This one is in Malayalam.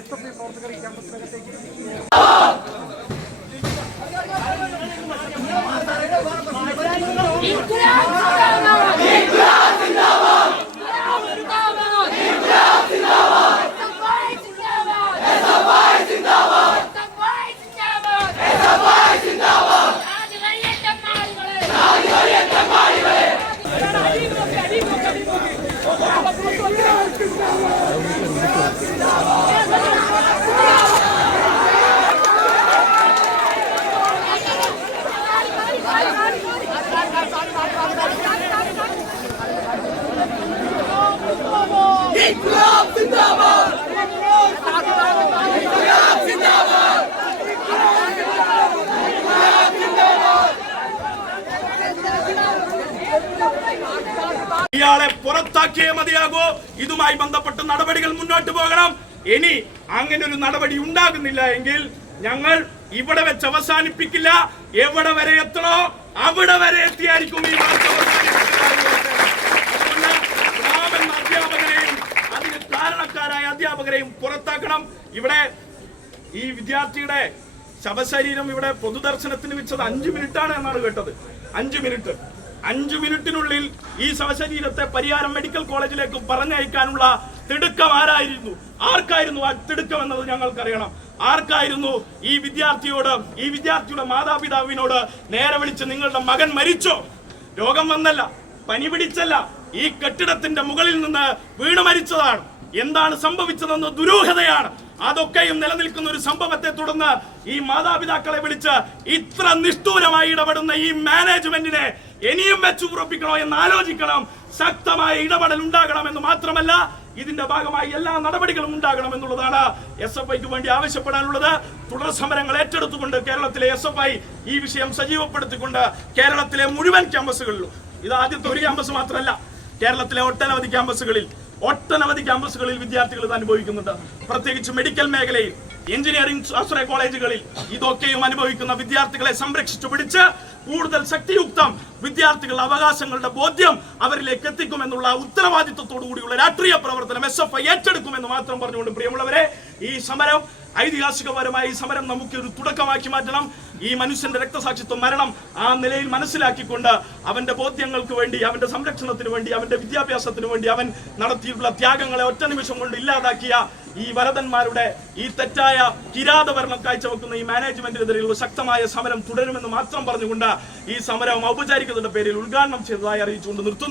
SFI പ്രവർത്തകർ ഈ ക്യാമ്പസിനകത്തേക്ക് ഇയാളെ പുറത്താക്കിയേ മതിയാകൂ. ഇതുമായി ബന്ധപ്പെട്ട് നടപടികൾ മുന്നോട്ട് പോകണം. ഇനി അങ്ങനെ ഒരു നടപടി ഉണ്ടാകുന്നില്ല എങ്കിൽ ഞങ്ങൾ ഇവിടെ വെച്ച് അവസാനിപ്പിക്കില്ല. എവിടെ വരെ എത്തണോ അവിടെ വരെ എത്തിയായിരിക്കും ഈ വാർത്ത അധ്യാപകരെയും അതിന് കാരണക്കാരായ അധ്യാപകരെയും പുറത്താക്കണം. ഇവിടെ ഈ വിദ്യാർത്ഥിയുടെ ശവശരീരം ഇവിടെ പൊതുദർശനത്തിന് വെച്ചത് 5 മിനിറ്റാണ് എന്നാണ് കേട്ടത്. 5 മിനിറ്റിനുള്ളിൽ ഈ ശവശരീരത്തെ പരിയാരം മെഡിക്കൽ കോളേജിലേക്ക് പറഞ്ഞയക്കാനുള്ള തിടുക്കം ആർക്കായിരുന്നു ആ തിടുക്കം എന്നത് ഞങ്ങൾക്കറിയണം. ആർക്കായിരുന്നു ഈ വിദ്യാർത്ഥിയുടെ മാതാപിതാവിനോട് നേരെ വിളിച്ച് നിങ്ങളുടെ മകൻ മരിച്ചോ, രോഗം വന്നല്ല, പനി പിടിച്ചല്ല, ഈ കെട്ടിടത്തിന്റെ മുകളിൽ നിന്ന് വീണ് മരിച്ചതാണ്, എന്താണ് സംഭവിച്ചതെന്ന് ദുരൂഹതയാണ്. അതൊക്കെയും നിലനിൽക്കുന്ന ഒരു സംഭവത്തെ തുടർന്ന് ഈ മാതാപിതാക്കളെ വിളിച്ച് ഇത്ര നിഷ്ഠൂരമായി ഇടപെടുന്ന ഈ മാനേജ്മെന്റിനെ ഇനിയും വെച്ചു ഉറപ്പിക്കണോ എന്ന് ആലോചിക്കണം. ശക്തമായ ഇടപെടൽ ഉണ്ടാകണമെന്ന് മാത്രമല്ല ഇതിന്റെ ഭാഗമായി എല്ലാ നടപടികളും ഉണ്ടാകണം എന്നുള്ളതാണ് SFIക്ക് വേണ്ടി ആവശ്യപ്പെടാനുള്ളത്. തുടർ സമരങ്ങൾ ഏറ്റെടുത്തുകൊണ്ട് കേരളത്തിലെ SFI ഈ വിഷയം സജീവപ്പെടുത്തിക്കൊണ്ട് കേരളത്തിലെ മുഴുവൻ ക്യാമ്പസുകളിലും, ഇത് ആദ്യത്തെ ഒരു ക്യാമ്പസ് മാത്രമല്ല, കേരളത്തിലെ ഒട്ടനവധി ക്യാമ്പസുകളിൽ വിദ്യാർത്ഥികൾ ഇത് അനുഭവിക്കുന്നുണ്ട്. പ്രത്യേകിച്ച് മെഡിക്കൽ മേഖലയിൽ, എഞ്ചിനീയറിംഗ് സ്വാശ്രയ കോളേജുകളിൽ ഇതൊക്കെയും അനുഭവിക്കുന്ന വിദ്യാർത്ഥികളെ സംരക്ഷിച്ചു പിടിച്ച് കൂടുതൽ ശക്തിയുക്തം വിദ്യാർത്ഥികളുടെ അവകാശങ്ങളുടെ ബോധ്യം അവരിലേക്ക് എത്തിക്കുമെന്നുള്ള ഉത്തരവാദിത്വത്തോടു കൂടിയുള്ള രാഷ്ട്രീയ പ്രവർത്തനം SFI ഏറ്റെടുക്കുമെന്ന് മാത്രം പറഞ്ഞുകൊണ്ട്, പ്രിയമുള്ളവരെ, ഈ സമരം ഐതിഹാസികപരമായ ഈ സമരം നമുക്കൊരു തുടക്കമാക്കി മാറ്റണം. ഈ മനുഷ്യന്റെ രക്തസാക്ഷിത്വ മരണം ആ നിലയിൽ മനസ്സിലാക്കിക്കൊണ്ട് അവന്റെ ബോധ്യങ്ങൾക്ക് വേണ്ടി, അവന്റെ സംരക്ഷണത്തിന് വേണ്ടി, അവന്റെ വിദ്യാഭ്യാസത്തിന് വേണ്ടി അവൻ നടത്തിയിട്ടുള്ള ത്യാഗങ്ങളെ ഒറ്റ നിമിഷം കൊണ്ട് ഇല്ലാതാക്കിയ ഈ വരദന്മാരുടെ ഈ തെറ്റായ കിരാതഭരണം കാഴ്ചവെക്കുന്ന ഈ മാനേജ്മെന്റിനെതിരെയുള്ള ശക്തമായ സമരം തുടരുമെന്ന് മാത്രം പറഞ്ഞുകൊണ്ട് ഈ സമരം ഔപചാരികതയുടെ പേരിൽ ഉദ്ഘാടനം ചെയ്തതായി അറിയിച്ചുകൊണ്ട് നിർത്തുന്നു.